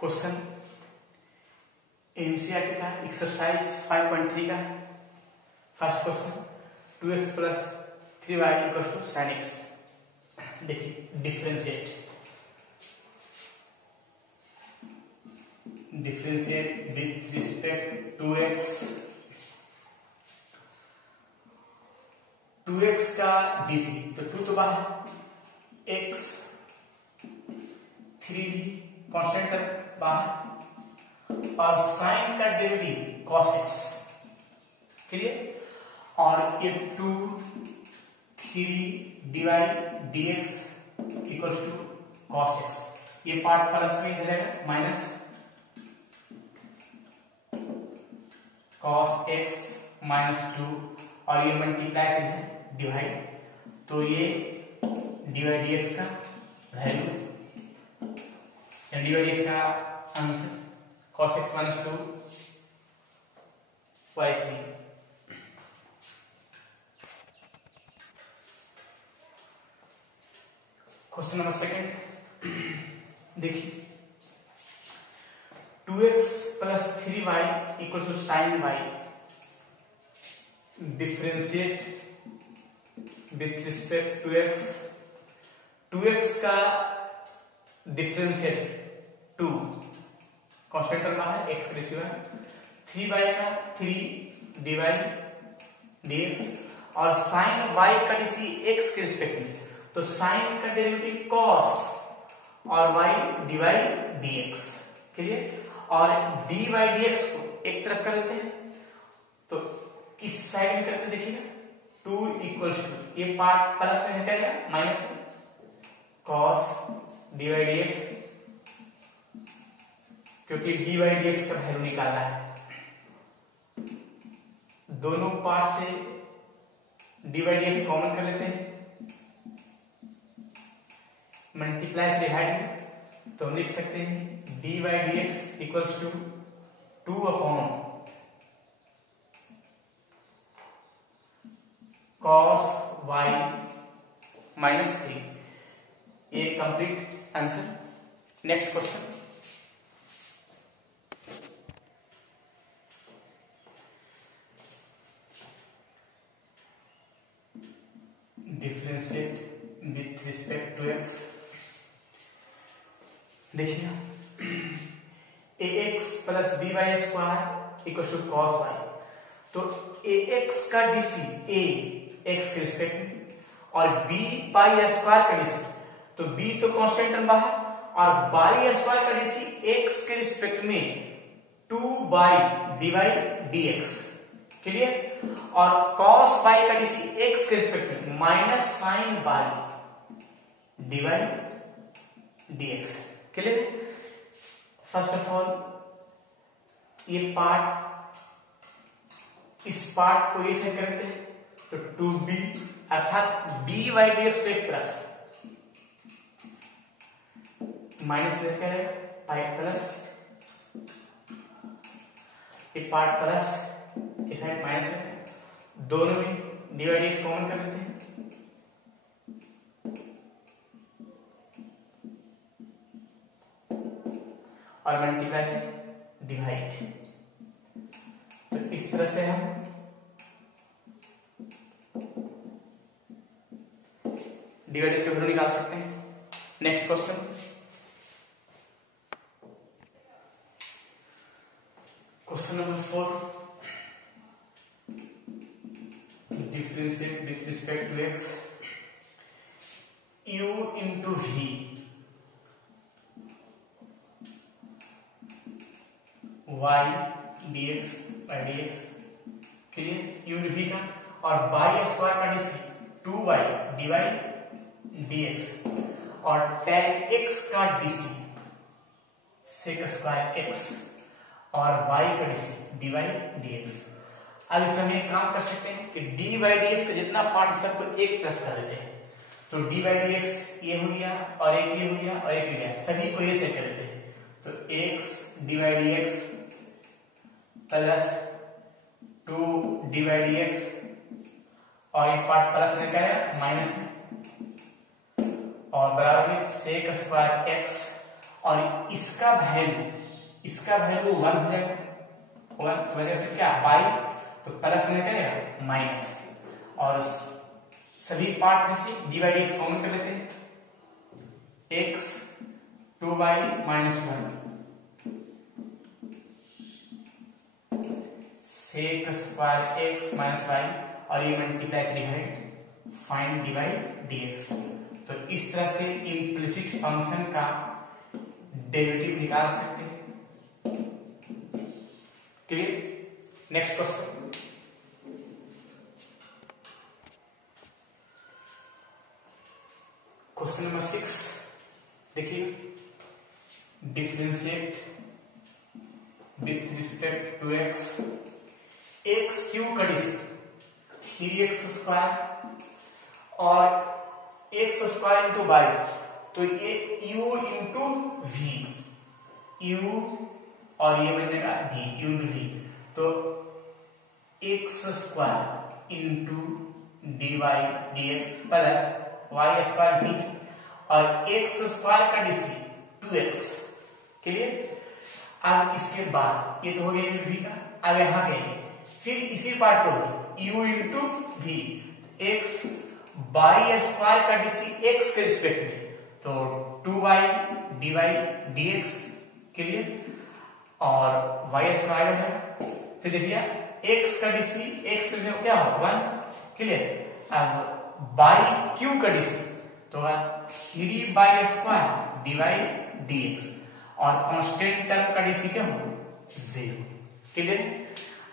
Question NCERT का exercise 5.3 का first question 2x plus 3y equals to sin x। देखिए differentiate with respect to x का dc, तो 2 तो बाहर, x 3d कांस्टेंट तक बाहर, और साइन का डेरिवेटिव cos x, क्लियर। और ये 2 3 dy dx equals to cos x, ये पार्ट प्लस में इधर रहेगा माइनस cos x माइनस 2, और ये मल्टीप्लाई से है डिवाइड, तो ये dy dx का वैल्यू, dy dx का answer cos x minus 2 y 3। Question number second, देखिए 2x plus 3y equal to sine y, differentiate with respect to x, 2x का डिफरेंशिएट 2 कांस्टेंट टर्म है x के सिवा, 3y का 3 dy dx, और sign y का dc x के respect में, तो साइन का डेरिवेटिव cos और y dy dx, क्लियर। और dy dx को एक तरफ कर देते हैं, तो इस साइड में करते देखिएगा 2 इक्वल्स टू, ये पार्ट प्लस में हटेगा माइनस cos dy dx, क्योंकि dy dx का वैल्यू निकालना है, दोनों पार्ट से dy dx कॉमन कर लेते हैं, मल्टीप्लाई से डिवाइड, तो हम लिख सकते हैं dy dx equals to 2 upon cos y minus 3, ये complete answer. Next question, differentiate with respect to x, देखिए ax plus by square equal to cos y, तो ax का dc a x के रिस्पेक्ट में, और b पाई स्क्वायर का dc, तो b तो कांस्टेंट टर्म बाहर, और बाई स्क्वायर का dc x के रिस्पेक्ट में 2 बाई dy dx, क्लियर। और cos y का dc x के रिस्पेक्ट में minus sine by dy dx, clear. First of all ये पार्ट, इस पार्ट को ऐसे करते हैं, तो 2b अर्थात dy dx को एक तरफ माइनस में क्या रहेगा पाई प्लस, ये पार्ट प्लस, इस साइड माइनस है, दोनों में dy dx कॉमन कर देते हैं, और मल्टीप्लाई से डिवाइड, तो इस तरह से हम डिवाइड इसके वैल्यू निकाल सकते हैं। Next question, question number 4, differentiate with respect to x, u into v y dx by dx, clear, u v का, और बाई स्क्वायर का dc 2y dy dx, और tan x का dc sec स्क्वायर x, और y का dc dy dx। अब इसमें हम एक काम कर सकते हैं कि dy dx का जितना पार्ट सबको एक तरफ कर देते हैं, तो dy dx ये हो गया, और एक ये हो गया, और एक ये गया, सभी को ये से कर देते हैं, तो x dy dx plus 2 dy dx, और एक पार्ट प्लस में क्या है माइनस, और बराबर में sec स्क्वायर x, और इसका वैल्यू 1 हो जाएगा। 1 की वजह से क्या बाई, तो प्लस में क्या माइनस, और सभी पार्ट में से d by d x common कर लेते हैं। X 2y minus 1 sec square x minus y, और ये मल्टीप्लाई से divide, find d by d x. तो इस तरह से इम्प्लिसिट फंक्शन का डेरिवेटिव निकाल सकते हैं। Clear? Next question, question number 6 देखिए, differentiate with respect to x, x cube का डिस्क 3x स्क्वायर और एक्स स्क्वायर इंटू वाई, तो ये u इंटू वी, u और ये बनेगा v, u इंटू वी, तो x square into d y d x plus y square v, और एक्स स्क्वायर का डिस्क 2x। क्लियर? अब इसके बाद ये तो हो गया v का, अब यहां गए फिर इसी पार्ट को u into v, x by square का डीसी एक्स के रिस्पेक्ट में, तो 2y dy dx। क्लियर? और y स्क्वायर है, फिर देखिए x का डीसी x में क्या हो 1। क्लियर? अब बाई क्यू का डीसी तो 3y स्क्वायर dy dx, और कांस्टेंट टर्म का डीसी क्या हो 0। क्लियर?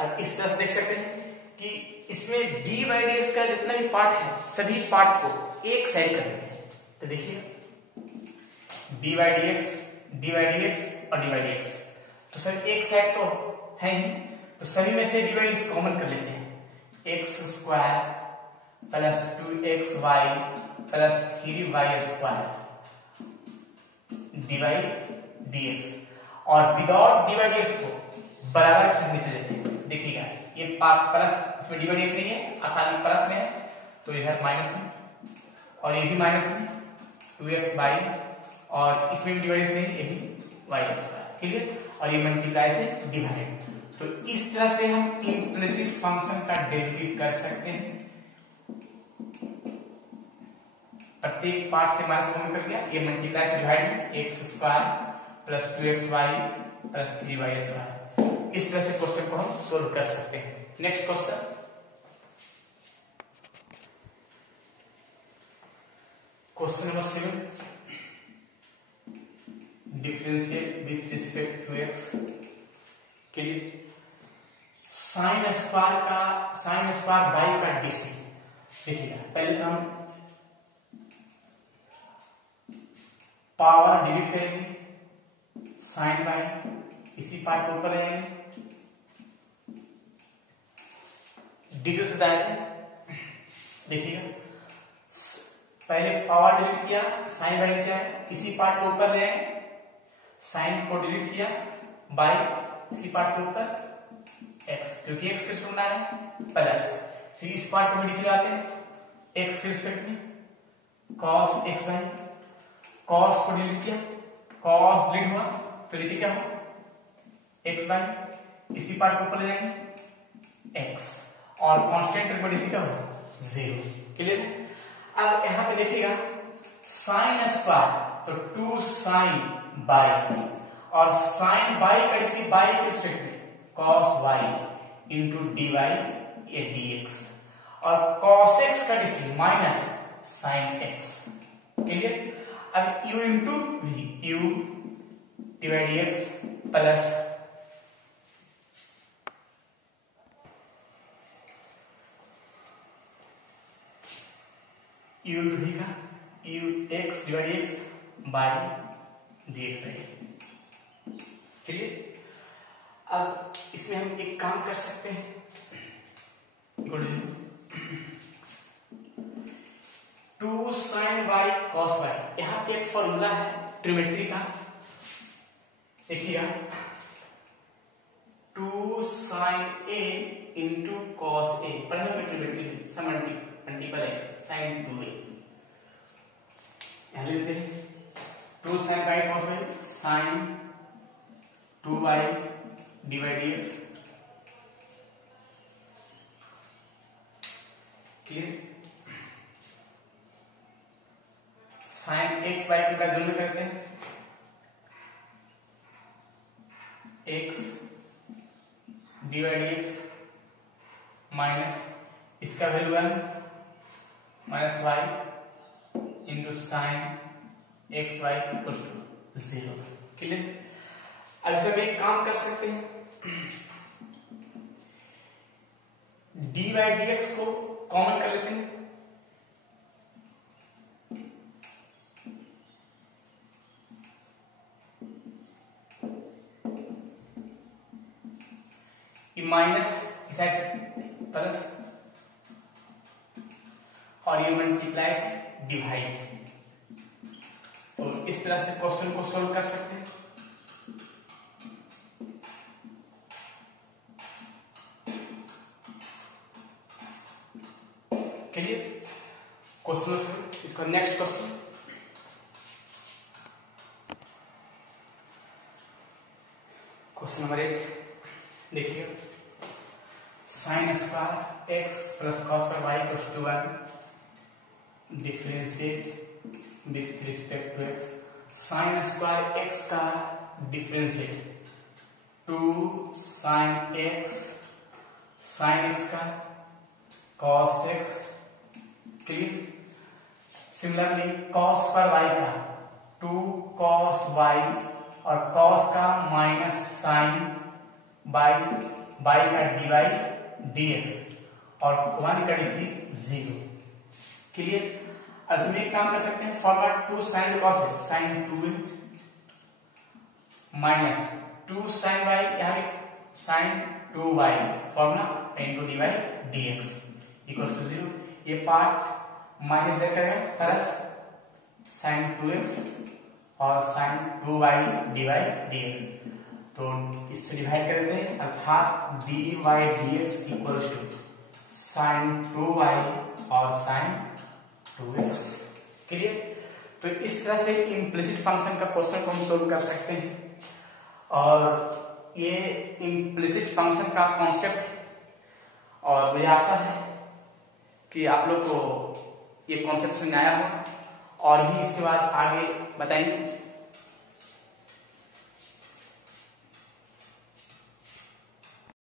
अब इस तरह से देख सकते हैं कि इसमें dy dx का जितना भी पार्ट है सभी पार्ट को एक साइड कर देते हैं। तो देखिए dy dx और dy dx तो सर एक साइड तो है ही, तो सभी में से dy dx कॉमन कर लेते हैं। X square plus 2xy plus 3y square dy dx, और विदाउट dy dx को बराबर से नीचे लेते हैं। देखिएगा ये प्लस, इसमें डी बाई डी एक्स नहीं है, खाली प्लस में है, तो इधर माइनस में, और ये भी माइनस में 2x बाई, और इसमें भी डी बाई डी एक्स नहीं है, ये भी वाई स्क्वायर। क्लियर? और ये मल्टीप्लाई से डिवाइड। तो इस तरह से हम इम्प्लिसिट फंक्शन का डेरिवेटिव कर सकते हैं। प्रत्येक पार्ट से माइनस कॉमन कर दिया, ये मल्टीप्लाई से डिवाइड में x square plus 2xy plus 3y square. इस तरह से क्वेश्चन को हम सोल्व कर सकते हैं। Next question, question number 7, differentiate with respect to x के लिए साइन स्क्वायर बाई का डीसी। देखिएगा पहले तो हम पावर डिलीट करेंगे, साइन बाई इसी पार्ट के ऊपर रहेंगे, डिटेल से बताए। देखिएगा पहले पावर डिलीट किया, साइन बाई नीचे है, इसी पार्ट के ऊपर रहे, साइन को डिलीट किया, बाई इसी पार्ट के ऊपर एक्स, क्योंकि एक्स के रिस्पेक्ट में है, प्लस फिर इस पार्ट को नीचे लाते हैं एक्स के रिस्पेक्ट में, कॉस एक्स बाई, कॉस को डिलीट किया, कॉस डिलीट हुआ तो नीचे क्या हुआ एक्स बाई, इसी पार्ट के ऊपर ले जाएंगे एक्स, और कांस्टेंट टर्म इसी का होगा 0। क्लियर? अब यहां पे देखिएगा साइन स्क्वायर तो 2 साइन बाई, और साइन बाई का इसी बाई के रिस्पेक्ट में cos y into d y a d x, और कॉस एक्स का इसी माइनस साइन एक्स। क्लियर? अब u into v, u divide d x plus u into v का u x divide x by d x. Clear? अब इसमें हम एक काम कर सकते हैं, two sine by cos y, यहां पे एक फॉर्मूला है ट्रिमेट्री का, देखिएगा 2 sign A into cos A, पहले में ट्रिमेट्री सब मल्टीपल है, साइन 2a यहां ले लेते हैं, 2 sin y cos y sin 2y dx। क्लियर। sin x y को दोनों में करते हैं, x डिवाइड dx माइनस इसका value 1 minus y into sine x y equal to 0। Clear. अब इसमें भी एक काम कर सकते हैं, डी वाई डी एक्स को कॉमन कर लेते हैं, ये माइनस इस साइड से प्लस और ये मल्टीप्लाई से डिवाइड। तो इस तरह से क्वेश्चन को सोल्व कर सकते हैं। क्लियर। क्वेश्चन इसका नेक्स्ट क्वेश्चन, क्वेश्चन नंबर 8 देखिए, sine square x plus cos square y equal to 1 differentiate with respect to x. Sine square x का डिफरेंशिएट 2 साइन एक्स का cos x. Clear. Similarly cos square y का 2 cos y और cos का minus sine by का d y d x और 1 का DC 0। Clear. अब इसमें एक काम कर सकते हैं, फॉर्मूला 2 साइन कॉस है साइन 2 माइनस 2 साइन वाई, यहाँ पे sine 2 y formula into d y d x equal to 0। ये पार्ट माइनस देकर प्लस साइन 2x और sine 2y d y d x. तो इससे डिवाइड कर देते हैं, अर्थात d y d x equal to sine 2y और साइन 2x। क्लियर। तो इस तरह से इम्प्लिसिट फंक्शन का क्वेश्चन को हम सोल्व कर सकते हैं। और ये इम्प्लिसिट फंक्शन का कॉन्सेप्ट, और मुझे आशा है कि आप लोग को ये कॉन्सेप्ट समझ आया हो और भी इसके बाद आगे बताएंगे।